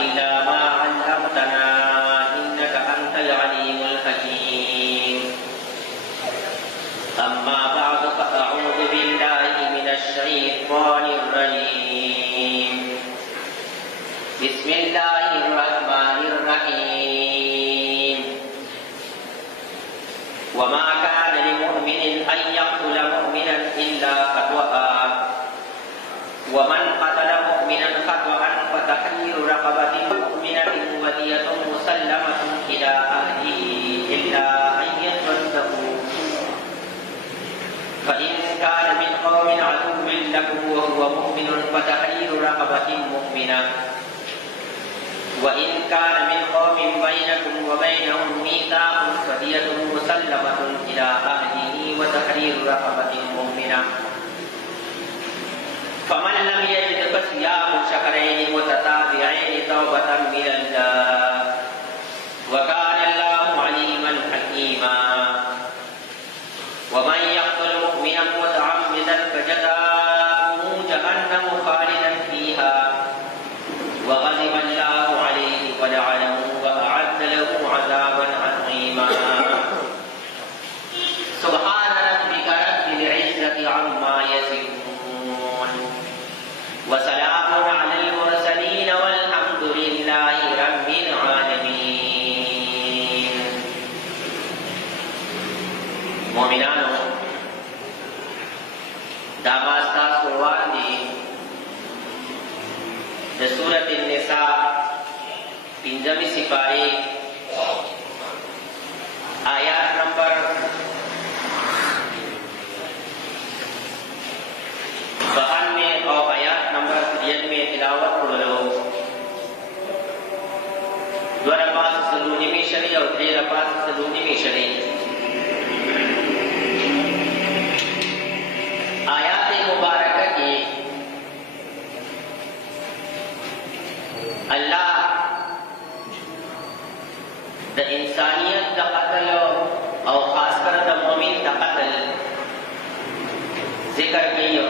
إلا ما علمتنا إنك أنت العليم الحكيم. أما بعد فأعوذ بالله من الشيطان الرجيم. بسم الله الرحمن الرحيم. وما كان لمؤمن أن يقتل مؤمنا إلا خطأ ومن قتل مؤمنا خطأ فتحرير رقبة مؤمنة ودية مسلمة إلى أهله إلا أن يصدقوا فإن كان من قوم عدو لكم وهو مؤمن فتحرير رقبة مؤمنة وإن كان من قوم بينكم وبينهم ميثاق فدية مسلمة إلى أهله وتحرير رقبة مؤمنة فمن لم يجد فصيام شهرين متتابعين توبة من الله وكان الله عليما حكيما. ومن يقتل مؤمنا متعمدا فجزاؤه جهنم خالدا فيها وغضب الله عليه ولعنه وأعد له عذابا عظيما. سبحان ربك رب العزة عما يصفون وسلام على المرسلين والحمد لله رب العالمين. مومنانو داماستا سوروان دی سورة النساء پنجمی سپاری آیات نمبر 92 اور آیات نمبر 93 تلاوت کرلو. دو رپاس سلونی میں شری اور 3 رپاس سلونی میں شری. آیات مبارکہ کی اللہ دا انسانیت دا قتل اور خاص کر دا مومن دا قتل ذکر کیو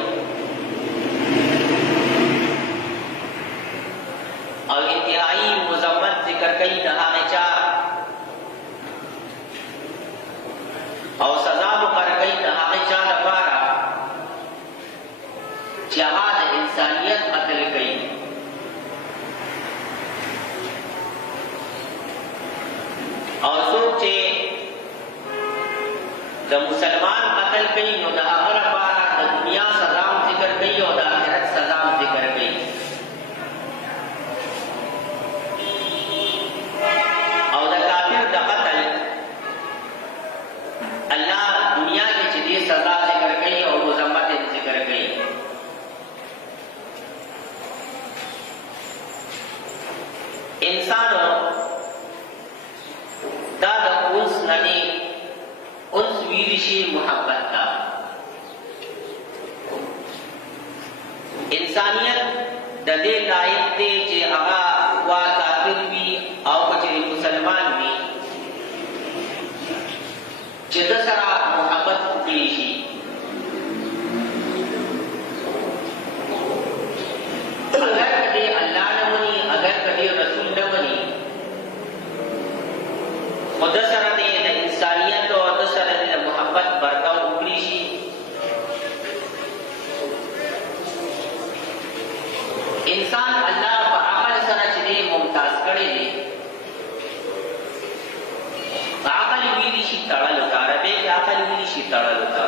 اور انتہائی مذمت ذکر کئی دہانے چاہ اور سزا مقرر کئی دہانے چاہ لپارا جہاد انسانیت قتل کئی. اور سوچے دا مسلمان قتل کئی نو دا آخر پارا دا دنیا سزام ذکر کئی اور دا آخرت سزام ذکر کئی. اور دا کافر دا قتل اللہ دنیا کے چیزی سزا ذکر کئی اور مذمت ذکر کئی. انسانوں دا دا انس ننی انس ویرشی محبت دا انسانیت دا دے لائق دے جے اغا وا کافر بھی او بچری مسلمان بھی جے دسرا محبت کلیشی. اگر کدے اللہ نمانی اگر کدے رسول نمانی مدسر دے دا انسانیت و مدسر دے دا محبت برتاو اکریشی. انسان اللہ پا عقل سره چدے ممتاز کڑے دے عقل ویلی شی تڑلو تا ربے کہ عقل ویلی شی تڑلو تا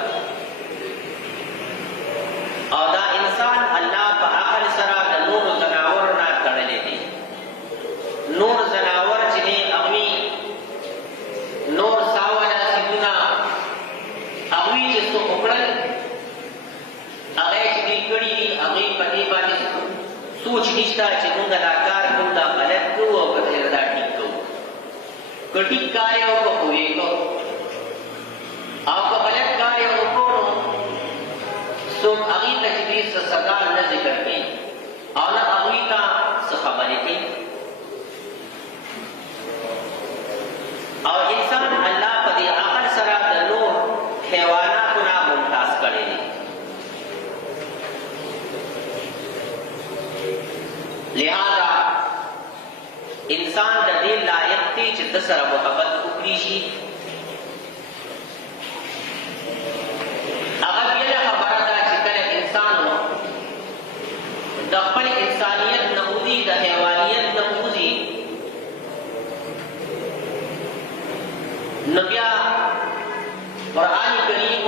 اور دا انسان اللہ پا عقل سره دا نور زناور نا تڑلے دے. نور زناور چدے اغوی نور ساوانا سیدونا اغوی جسو اکڑل اغیی چدی کڑی دی اغوی پتی باتی سوچ نشتا چه مونگا دا کار کو دا غلط کو او کتر دا ٹھیک کو کٹک کاری او کو ہوئے کو او کو غلط کاری او کو سو اغی تجدید سے صدا نہ ذکر کی او نہ اغوی کا سخبری کی. اور انسان اللہ پدی عقل سرا دا نور حیوانات نا ممتاز کرے دی. لہذا انسان د دې لایق دی چې د سره محبت وکړي شي. هغه بله خبره ده چې کله انسان د خپل انسانیت نه وځي، د حیوانیت نه وځي، نو بیا قرآن کریم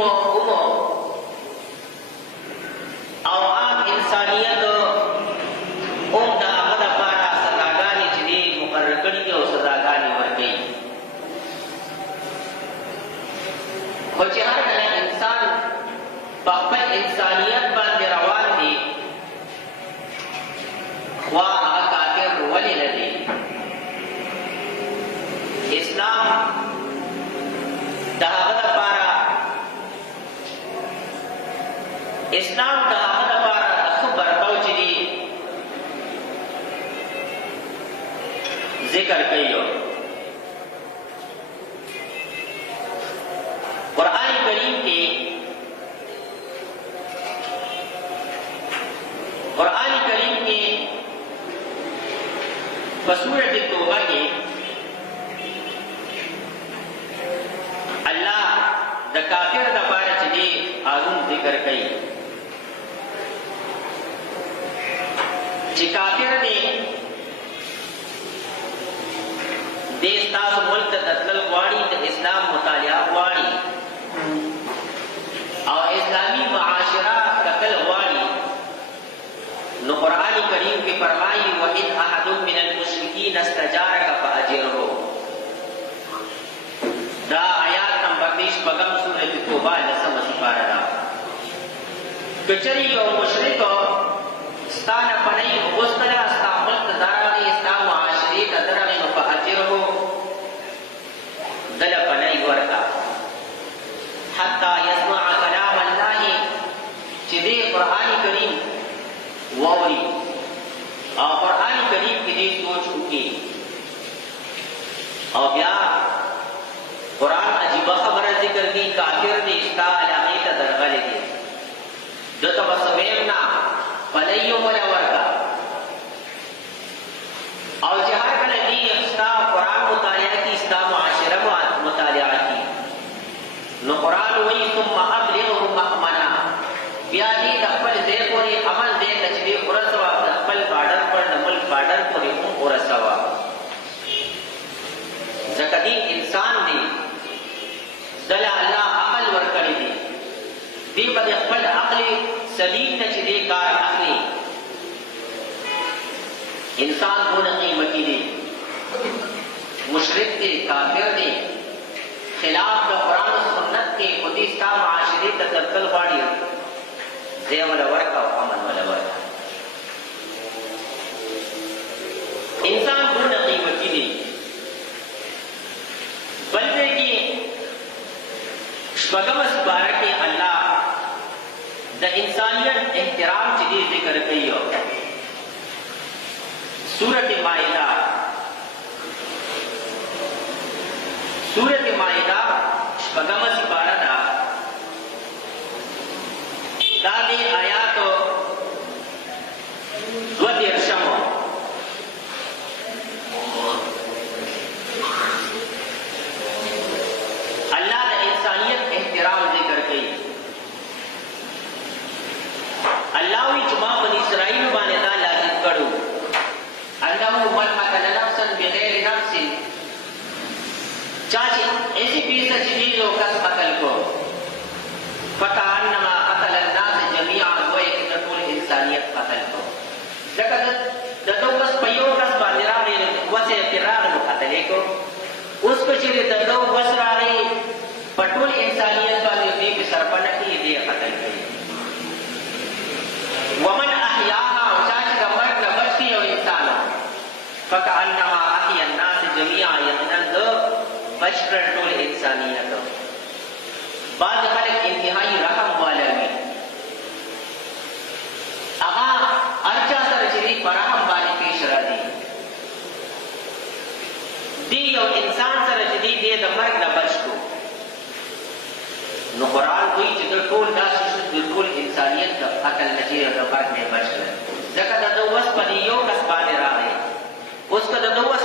او عام انسانیت هم د هغه لپاره سزاګانې چې دي مقرر کړي دي او سزاګانې ورکوي. خو چې هر کله انسان په خپل انسانیت باندې روان دی، خوا هغه کافر ولې نه دی؟ اسلام د هغه لپاره ښه برتاو چې دی ذکر کوي. قرآن کریم کې په سورۃ توبه کې الله د کافر لپاره چې دی اړوند ذکر کوي چې کافر دی د ستاسو ملک ته تلل غواړي، د اسلام مطالعه غواړي او اسلامي معاشره کتل غواړي، نو قرآن کریم کې فرمایي وَإِنْ أَحَدٌ مِّنَ الْمُشْرِكِينَ اسْتَجَارَكَ فَأَجِرْهُ. دا آیات نمبر 20 سورۃ توبه 10 سپاره ده. کچری یو مشرک ستانه پنۍ وغوښتله، ستا ملک ته درغلی، ستا معاشرې ته درغلی، نو فأجرهو دله پنۍ ورکړه حتی یسمع کلام الله، چې دې قرآن کریم واوري او قرآن کریم کې دې سوچ وکړي. او بیا قرآن عجیبه خبره ذکر کی، کافر دی ستا علاقې ته درغلی دی، دته به څه ویم نه، پنۍ وله ورکړه. او چې هر کله دې ستا قرآن مطالعه کي، ستا معاشره مطالعه کي، نو قرآن وایي ثم ابلغه مأمنه، بیا دې د خپل ځای پورې عمل دې ته چې دې ورسوه، د خپل بارډر پر د ملک بارډر پورې هم ورسوه. ځکه دې انسان دی، دله الله عقل ورکړی دی، دې به د خپل عقل سلیم نه چې دې کار اخلي. انسان دونه قیمتي دی، مشرک دی، کافر دی، خلاف د قرآن و سنت کې، خو دې ستا معاشرې ته تلل غواړي، ځای وله ورکړه او امن وله ورکړه. انسان دونه قیمتي دی. بل ځای کې 8 سپاره کې الله د انسانیت احترام چې دی ذکر کوي. سورۃ مائدہ 8 سپاره ده. دا دې آیات 2 اللہ دا انسانیت احترام ذکر کئی. اللہ وی جمع بنی اسرائیل بانے دا لازم کرو انہو من قتل نفسا بغیر نفس، چاچی ایسی پیسا چیزوں کس قتل کو فکانما قتل الناس جميعا، وہ ایک نطول انسانیت قتل کو. لکہ دو کس پیو کس باندرا رہے وسے فرار نو قتلے کو، اس کو چیزے دو کس رہے پٹول انسانیت باندې دې په سرپنه کې دې قتل کړي. ومن احیاها، او چا چې د مرګ نه بچ کړي یو انسان، فکأنما احیا الناس جميعا، یقینا د بچ کړل ټول انسانیت. بعض خلک انتهایی رحم والا وي، هغه هر چا سره چې دې په رحم باندې پیش راځي، دې یو انسان سره چې دې د مرګ نه بچ کړو، نو قرآن کوئی چې د ټول داسې شو د ټول انسانیت د قتل نه چې د مرګ نه بچ کړل. ځکه د 2 وس په یو کس باندې راغی، اوس که د 2 وس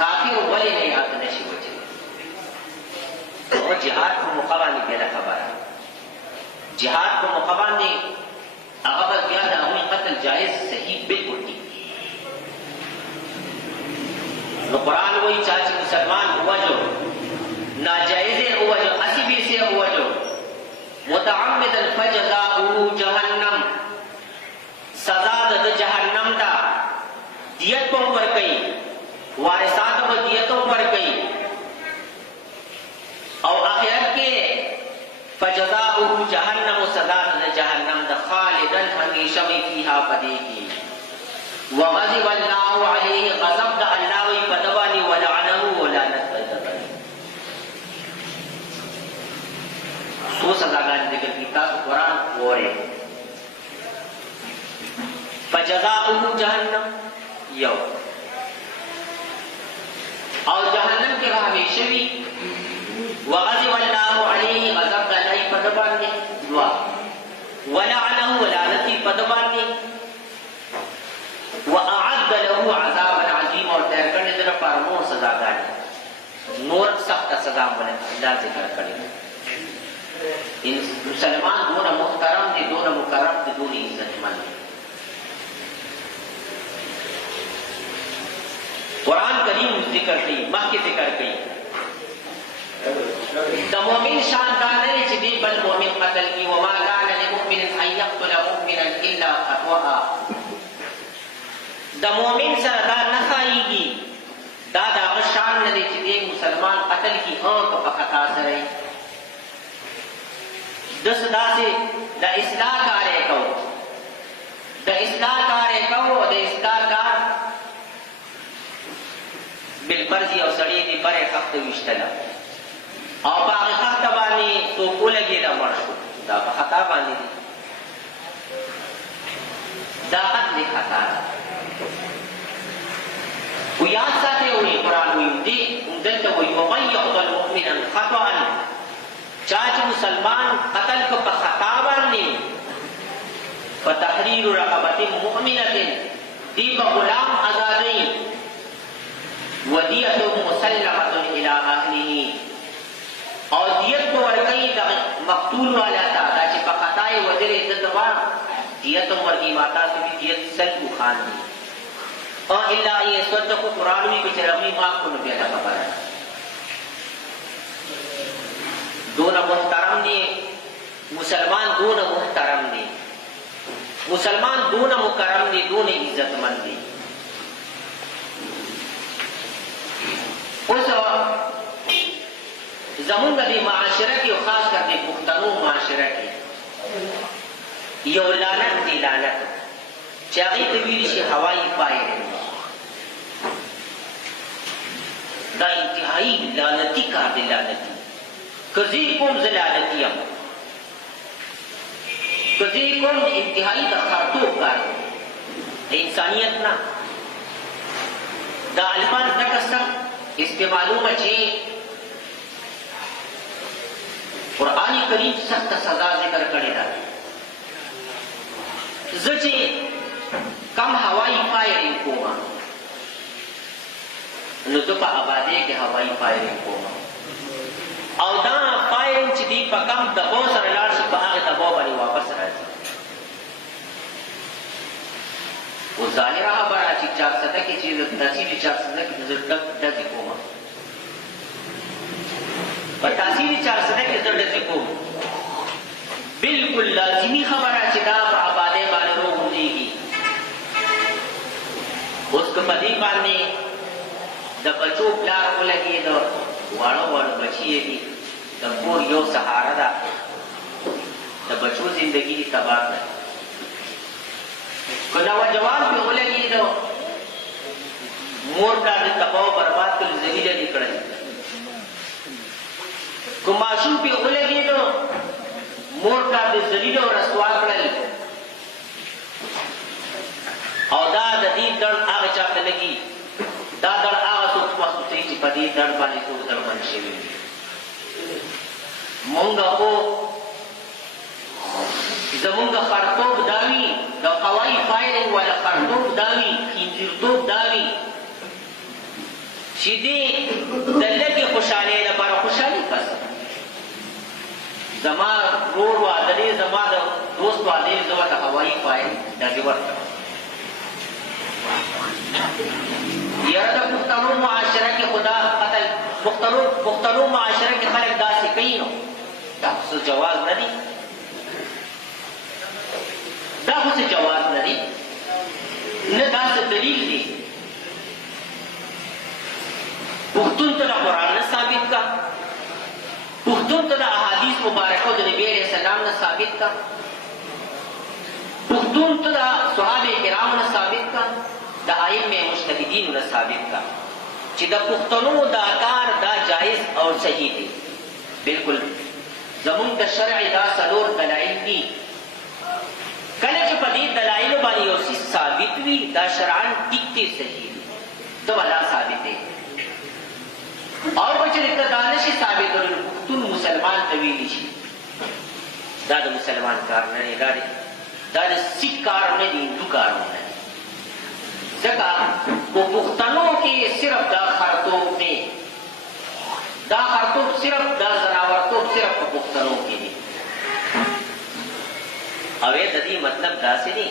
کافر ولی نه یاد نشي وجه او جهاد په مقابله کې دا خبره جهاد په مقابله هغه بس بیا د هغوی قتل جایز صحیح بالکل دي نو قرآن وایي چا چې مسلمان ووجو ناجایز ووجو اسی بیر سے ووجو متعمدا فجزاؤه جهنم سزا د جهنم دا دیت په ور کوي وارثات په دیت پر کوي او آخرت کې فجزاؤه جهنم سزا د جهنم د خالدن همیشه وي فيها پدې کې وغضب الله عليه غضب د الله وي پدواني ولعنه ولعنت کوي سو سزاګان دې کې تاسو قرآن وره فجزاؤه جهنم یو او جهنم کې همیشه وي وغضب الله عليه غضب د الله په باندې دوا ولعنه ولعنتي په باندې واعد له عذابا عظيما او تر کړي د پرمو سزاګانې نور سخت سزا باندې الله ذکر کړي ان مسلمان دون محترم دي دون مکرم دي دون عزت مند قرآن کریم ذکر کړي مخکې ذکر کړي د مؤمن شان دا نه چې دی بل مؤمن قتل کی وما كان لمؤمن ان يقتل مؤمنا الا خطأ د مؤمن سره دا نه خایږي دا د هغه شان نه دی چې دی مسلمان قتل کی او په خطا سره د داسې د اصلاح کار یې کوو د اصلاح کار یې کوو د اصلاح کار بالفرض یو سړی دی پرې خط وشتله او په هغه خط باندې څوک ولګېده مړ شو دا په خطا باندې دی دا قتل خطا ده و یاد ساتئ وایي قرآن وایي دې دلته وایي ومن یقتل مؤمنا خطأ چا چې مسلمان قتل کو په خطا باندې فتحریر رقبة مؤمنة دی به غلام ازادوي ودیت مسلمة الى اهله او دیت په ورکوي د مقتول والا ته دا چې په خطا یې وژلې ده ته دیت هم ورکوي ما تاسو دې دیت سلب خان دي او الا ان يصدقوا قرآن وي چې ربي معاف کړو بیا دا خبره دون محترم دي مسلمان دون محترم دي مسلمان دون مکرم دي دون عزت مند دي اوس زمونږ د معاشره کې او خاص کر د پښتنو معاشره کې یو لعنت دی لعنت چې هغې ته ویل شي هوایي فایرنګ دا انتهایي لعنتي کار دی لعنتي که زه کوم زه لعنتي یم که زه کوم انتهایي د خرطوب کار دی د انسانیت نه دا الفاظ دغه سخت استعمالومه چې قرآن کریم سخت سزا ذکر کړی ده زه چې کم هوایي فایرنګ کوم نو زه په آبادۍ کې هوایي فایرنګ کوم او دا فایرنګ چې دی په کم دبو سره لاړ شي په هغې دبو باندې واپس راځي اوس ظاهره خبره چې چارسده کې چې تحصیلي چارسده کې زه ډزې کوم په تحصیلي چارسده کې زه ډزې کوم بالکل لازمي خبره چې دا په آبادۍ باندې روغ ولیږي اوس که په دې باندې د بچو پلار ولګېده واړه واړه بچي یې دي د کور یو سهاره ده د بچو زندګي دي تباه کړه که نوجوان پې ولګېده مور پلار د تباه او برباد کړل ذلیله دې کړی که ماشوم پې ولګېده مور پلار د ذلیله او رسوا کړل او دا د دې درد هغه چا ته لګي دا درد هغه څوک محسوسوي چې په دې درد باندې څوک درمل شوي مونږ خو زمونږ خرطوب دا وي د قوایي فایرنګ والا خرطوب دا وي خنزیرتوب دا وي چې دې د لږې خوشحالۍ لپاره خوشحالي بس زما ورور واده دی زما د دوست واده دی زه ورته هوایي فایل داسې ورکړم یاره د پښتنو معاشره کې خدا قتل پښتنو معاشره کې خلک داسې کوي نو دا خو څه جواز نه دی دا خو څه جواز نه دی نه داسې دلیل دی پښتون ته د قرآن نه ثابت کا پښتون ته د احادیث مبارکو د نبي علیه السلام نه ثابت کا پښتون ته د صحابه کرامو نه ثابت کا د ائمه مجتهدینو نه ثابت کا چې د پښتنو دا کار دا جایز او صحیح دی بالکل زمونږ د شرع دا څلور دلایل دي کله چې په دې دلایلو باندې یو څیز ثابت وي دا شرعاً ټیک دی صحیح دی ته ولا ثابت دی اور بچے دا نشي ثابت پښتون مسلمان ته ویلی شي دا د مسلمان کار نه دی دا د سیک کار نه دی هندو کار نه دی ځکه په پښتنو کې صرف دا خرطوب دی دا خرطوب صرف دا زناورتوب صرف په پښتنو کې دی او د دې مطلب داسې دی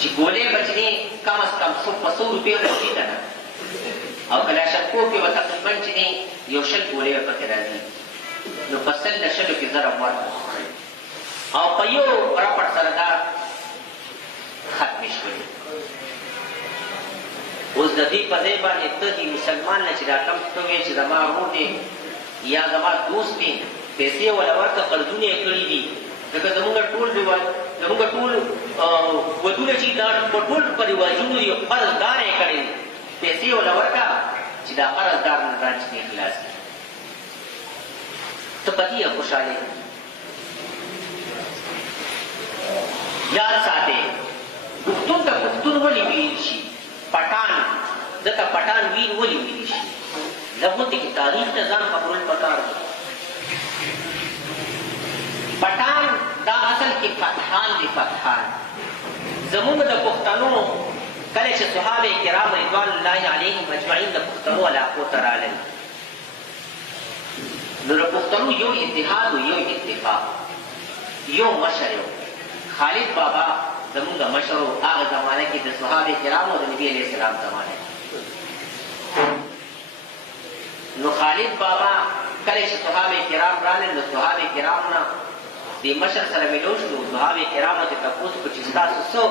چې ګولې بچنی کم از کم 100 روپۍ ورکړي که نه او کلاشکو کې به تقریبا چې دی یو 100 ګولې ورپکې راځي نو په 100 کې زره ورکړي او په یو رپټ سره دا ختمې شولې اوس د دې په ځای باندې ته دې مسلمان نه چې دا کم ته وایې چې زما ورور دی یا زما دوست دی پیسې وله ورکړه قرضونه یې کړي دي ځکه زمونږ ټول ودونه چې دا په ټول په رواجونو یو قرضدار یې کړی دی پیسې وله ورکړه چې دا قرضدار نه ځان چې خلاص کړي ته په دې خوشحاله یاد ساتئ پښتون ته پښتون ولې ویل شي پټان ځکه پټان ویر ولې ویل شي لغوته کې تاریخ ته ځان خبرول پکار دی پټان دا اصل کې فتحان دي فتحان زمونږ د پښتنو کله چې صحابه کرام رضوان الله علیهم اجمعین د پښتنو علاقو ته راغلل نو د پښتنو یو اتحاد و یو اتفاق یو مشر یو خالد بابا زمونږ مشر و هغه زمانه کې د صحابه کرامو د نبي علیه السلام زمانه نو خالد بابا کله چې صحابه کرام راغلل نو صحابه کرام نه د مشر سره ملو شو صحابه کرامو ته تپوس کو چې ستاسو څه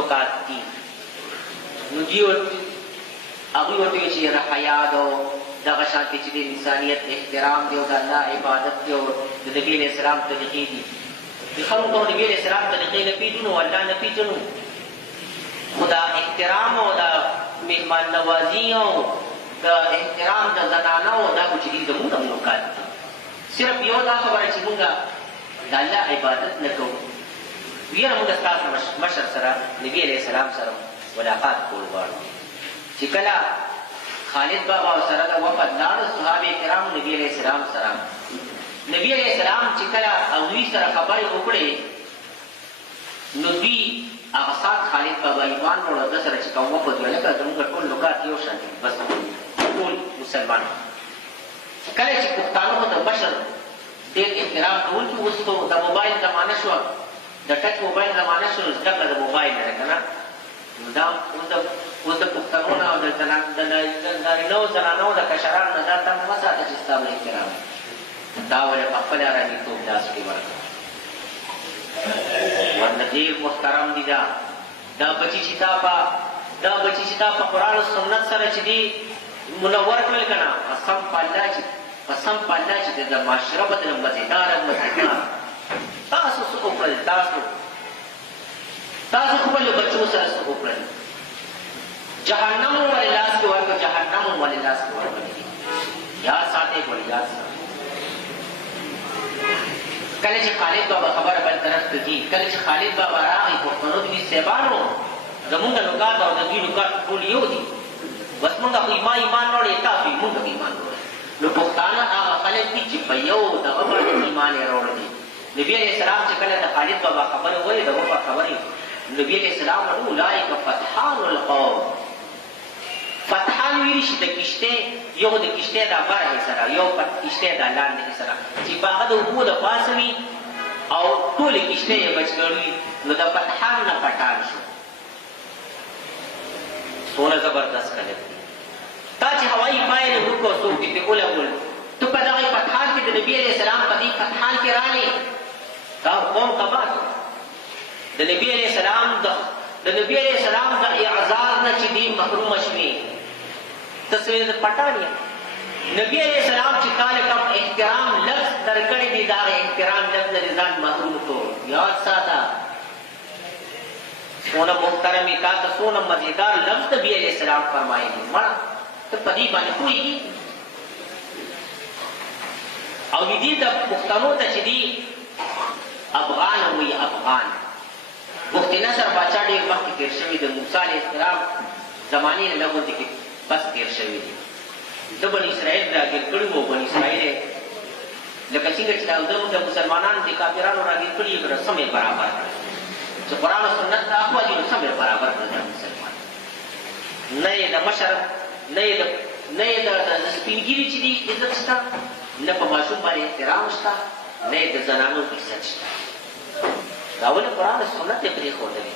نکات دي نو دوی هغوی ورته وایي چې یاره حیا ده او دغه شانتې چې د انسانیت احترام دی او د الله عبادت دی او د نبي علیه السلام طریقې دي خلکو ته نبي علیه السلام طریقې نه پېژنو الله نه پېژنو خو دا احترام او د مهمان نوازي او د احترام د زنانو دا خو چې دي زمونږ نکات دي صرف یو دا خبره چې مونږ د الله عبادت نه کوو ویره مونږ ستاسو مشر سره نبي علیه السلام سره ملاقات کول غواړو چې کله خالد بابا سره د وفد لاړو صحابه کرام نبي علیه السلام سره نبي علیه السلام چې کله هغوی سره خبرې وکړې نو دوی هغه سات خالد بابا ایمان وروړه ده سره چې کوم وفد ویل لکه زموږ ټول نکات یو شان دي بس ټول مسلمان کله چې پښتانه د مشر ډېر احترام کوونکي اوس خو د موبایل زمانه شوه د ټچ موبایل زمانه شوه زده کړه د موبایل نه ده که نه نو دا اوس د پښتنو نه او د نارینهو زنانو د کشرانو نه دا تمه مه ساته چې ستا به احترام دا ولې په خپله راځیتوب لاس کې ورکړه ورنه ډېر محترم دي دا بچي چې تا په قرآن و سنت سره چې دي منور کړل که نه قسم په الله چې د معاشره به د مزېداره تاسو څه وکړل تاسو خپلو بچو سره څه وکړل جهنم ولې لاس کې ورکړه جهنم ولې لاس کې ورکړه یاد ساتئ ولې یاد ساتئ کله چې خالد بابا خبره بل طرف ته ځي کله چې خالد بابا راغی پښتنو دوی صاحبانو زمونږ نکات او د دوی نکات ټول یو دي بس مونږ خو ایمان راوړی تاسو یې مونږ هم ایمان راوړی نو پښتانه هغه خلک دي چې په یو دغه باندې ایمان یې راوړی نبي علیه السلام چې کله د خالد بابا خبرې وایي د وفا خبرې نبي علیه السلام اولئک فتحان القوم فتح پټان ویل شي د کشته یو د کشته د بره سره یو په کشته د لاندې سره چې باغ د اوبو د پاسوي او ټول کشته یې بچګړي نو د پټان نه پټان شو څونه زبردست کړي تا چې هوایي پایله وکړو څوک دې په اولګول ته په دغه پټان کې د نبی عليه السلام په دې پټان کې رالې دا قوم تباہ د نبی عليه السلام د نبی عليه السلام د اعزاز نه چې دې محروم شوي تصویر د پټان یې نبی عليه السلام چې تعالی کوم احترام لفظ درکړی دی دا احترام لفظ رضان محروم کو یاد ساته سونا محترمی کا تو سونا مزیدار لفظ نبی علیہ السلام فرمائے گی مڑا تو پدی باندې کوئی او دې د پښتنو ته چې دی افغان وي افغان مفتی نصر باچا ډېر مخکې تېر شوي د موسی علیه السلام زمانې نه لږ غوندې کې بس تېر شوي دي د بني اسرائیل راګیر کړي وو بني اسرائیل لکه څنګه چې د مسلمانانو د کافرانو راګیر کړي یې رسم یې برابر کړي چې قرآن و سنت ته اخوا دي نو سم یې برابر کړي د مسلمان نه یې د مشر نه یې د سپینګیري چې دي عزت شته نه په ماشوم باندې احترام شته نه یې د زنانو عزت شته دا ولې قرآن و سنت یې پرېښودلي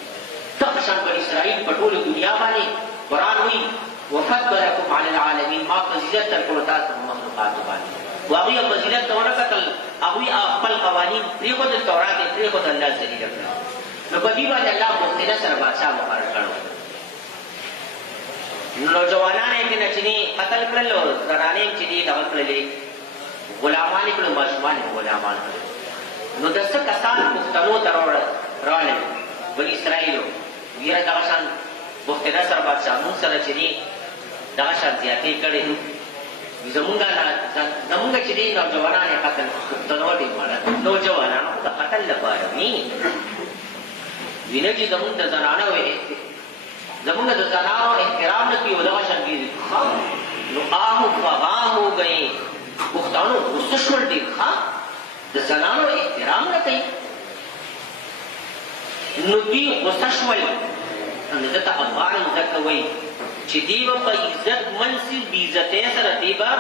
دغه شان بني اسرائیل په ټوله دنیا باندې قرآن وایي وفضلکم علی العالمین ما فضیلت درکړو تاسو په مخلوقاتو باندې و هغوی یې فضیلت ته ونه کتل هغوی خپل قوانین پرېښودل تورات یې پرېښود الله ذلیله کړه نو په دې باندې الله مفتی نصر بادشاه مقرر کړو نوجوانان یې نه چې قتل کړل او زنانې چې دي دغه کړلې غلامان یې کړل ماشومان یې غلامان کړل نو د څه کسان پښتنو ته راغلل بني اسرائیلو یره دغه شان مفتی نصر بادشاه مونږ سره چې دي دغه شان زیاتې کړې زمونږ چې دي نوجوانان یې قتل پښتنو دي مړه نوجوانانو د قتل لپاره نه وینه چې زمونږ د زنانو زمونږ د زنانو احترام نه کوي دغه شان کېږي نو آهو فغام ہو گئے پښتانو غصه شول ډېر ښه د زنانو احترام نه کوي نو دوی غصه شول نو دته افغان ځکه وایي چې دوی به په عزت منصب بې عزتۍ سره دوی به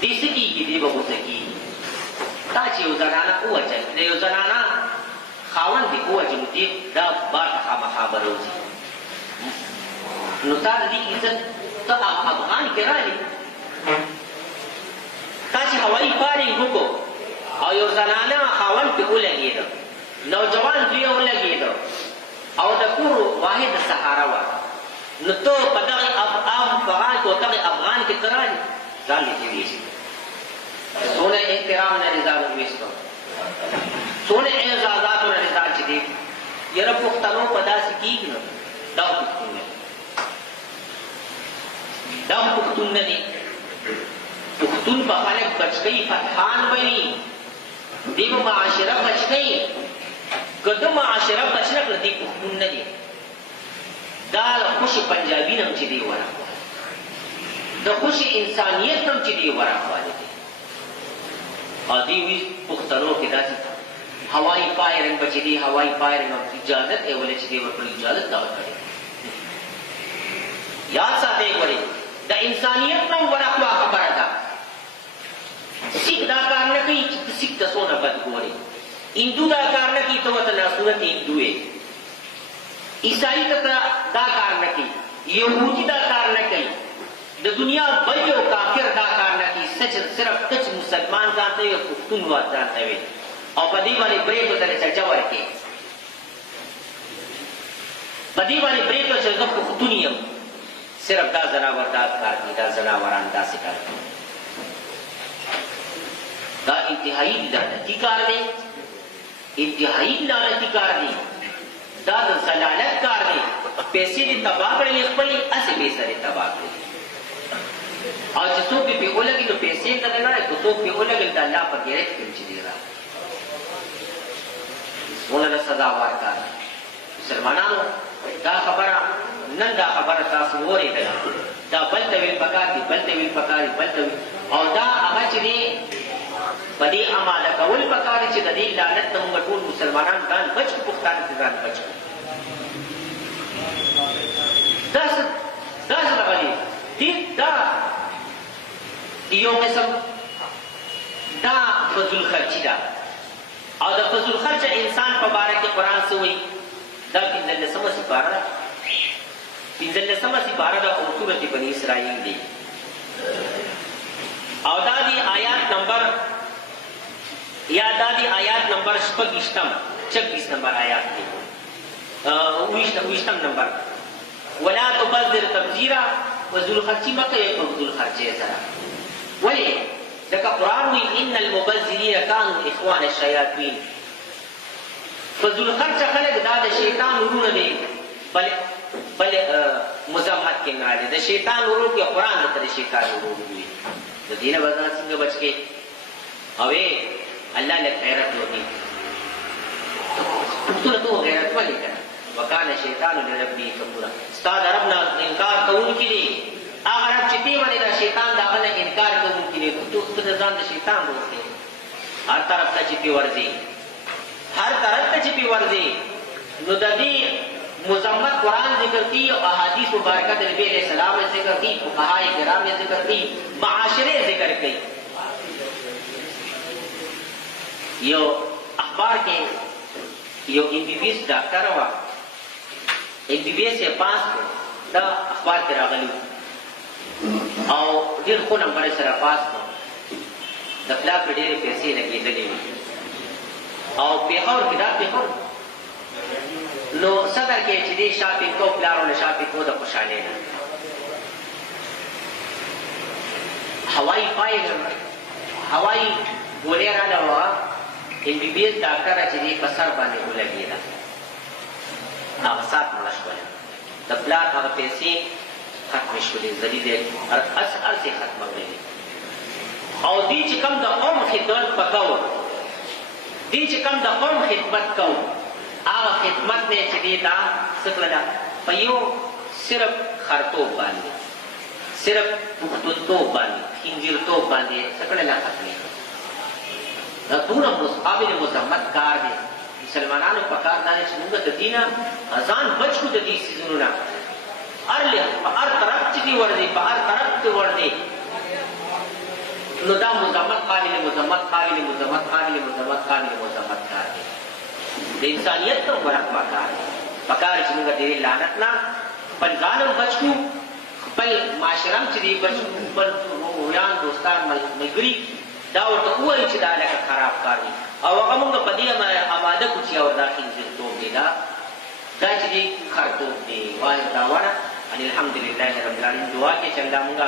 دوی څه کېږي دوی به غصه کېږي تا چې یو زنانه ووچل د یو زنانه خاوند دی ووجه نو دې دا بار ته خامخا به راوځي نو تا د دې عزت ته افغان کې رالې تا چې هوایي پارینګ وکړو او یو زنانه خاوند پې ولګېده نوجوان دوی ولګېده او د کور واحد سهاره وه نو ته په دغې افغان کې دغې افغان کې ته رالې ځان دې ویستو څونه احترام نه رضا وویستو څونه اعزازاتو نه رضا چې دی یاره پښتنو په داسې کېږي نو دا پښتون نه دا پښتون نه دی پښتون به خلک بچ کوي فتحان به وي دی به معاشره بچ کوي که ده معاشره بچ نه کړه دی پښتون نه دی دا د خوشي پنجابي نه هم چې دی ورخواله د خوشي انسانیت نه هم چې دی ورخواله دی او دی وي پښتنو کې داسې هوایي فایرنګ به چې دی هوایي فایرنګ اجازت یې ولې چې دی ورکړي اجازت دا ورکړې یاد ساتئ ګورئ د انسانیت نه ورخوا خبره ده سیک دا کار نه کوي چې ته سیک ته څونه بد ګورې هندو دا کار نه کوي ته ورته ناسورت هندو یې عیسائی دا کار نه کوي یهودي دا کار نه کوي د دنیا بل یو کافر دا کار نه کوي صرف کچ مسلمان ځان ته وي پښتون ځان ته وي او په دې باندې برېک ورته چرچا ورکړي په دې باندې برېک چې زه پښتون یم صرف دا زناور دا کار کوي دا زناوران داسې کار کوي دا انتهایی لعنتي کار دی انتهایی لعنتي کار دی دا د ضلالت کار دی پیسې دې تباه کړلې خپلې هسې پیسې دې تباه کړلې او چې څوک دې پې ولګي نو پیسې ته نه رایي که څوک پې ولګل د الله په ګیرت کې چې دی را ونه سزاوار کار مسلمانانو دا خبره نن دا خبره تاسو واورېدله دا بل ته ویل پکار دي بل ته ویل پکار دي بل ته او دا هغه چې دی په دې اماده کول پکار دي چې د دې لعنت نه موږ ټول مسلمانان ځان بچ کړو پښتانه ځان بچ کړو دا څنګه دي دا یو قسم دا فضل خرچی دا او دا فضل خرچ انسان په باره کې قرآن څه وایي دا 15مه سپاره ده 15مه سپاره ده او سورۃ بنی اسرائیل دی او دا دی آیات نمبر 26 نمبر آیات دی 19 نمبر ولا تبذر تبذیرا فضل خرچی مکه یو فضل خرچی سره ولی لکه قرآن وی ان المبذرین کانوا اخوان الشیاطین فضل خرچ خلق دا د شیطان ورونه دی بل مزاحمت کې نه دی د شیطان ورو کې قرآن د شیطان ورو دی د دینه وزن څنګه بچ کې اوې الله له غیرت ورني تو غیرت ولې کړه وکانه شیطان لربی کفورا استاد ربنا انکار کوونکی دی هغه رب چې دی باندې دا شیطان دا غنه انکار کوونکی دی ته ځان د شیطان دوست هر طرف ته چې ورځي هر طرف ته چې ورځي نو د دې مزمت قرآن ذکر کی اور احادیث مبارکہ نبی علیہ السلام نے ذکر کی فقہاء کرام نے ذکر کی معاشرے ذکر کی یو اخبار کې یو MBBS ډاکټر وا MBBS یې پاس دا اخبار کې راغلی او ډېر خو نمبر سره پاس د پلا په ډېرې پیسې لګېدلې او پیښور کې دا پیښور نو صدر کې چې دې شاپینګ کو پلارونه شاپینګ کو د خوشاله نه هوایی ګولې را لوا MBBS ډاکټر چې دې په سر باندې ولګېده هغه سات مړ شول د پلار هغه پیسې ختم شولې زدي دې اسعار سي ختم کړې او دې چې کوم د قوم خدمت وکاو دې چې کوم د قوم خدمت کو هغه خدمت نه چې دې دا څکلنه په یو صرف خرطوب باندې صرف پختونتوب باندې خنجرتوب باندې څکلنه ختمې دا ټول قابل مذمت کار دی مسلمانانو په کار نه چې موږ د دینه ځان بچو د دې سيزونو نه هر طرف چې ورځي په هر طرف ته ورځي نو دا مذمت قابل مذمت کار دی د انسانیت ته ورحمه کار دی په کار چې موږ دې لعنت نه خپل ځانم بچو خپل معاشرم چې دې بچو خپل رویان دوستان ملګري دا ورته وایي چې دا لکه خراب کار دی او هغه موږ په دې آماده کړو چې اور داخل زیرتوب دی دا چې دې خرطوب دی وایي داوانه ان الحمدلله رب العالمین دعا کې چې الله موږ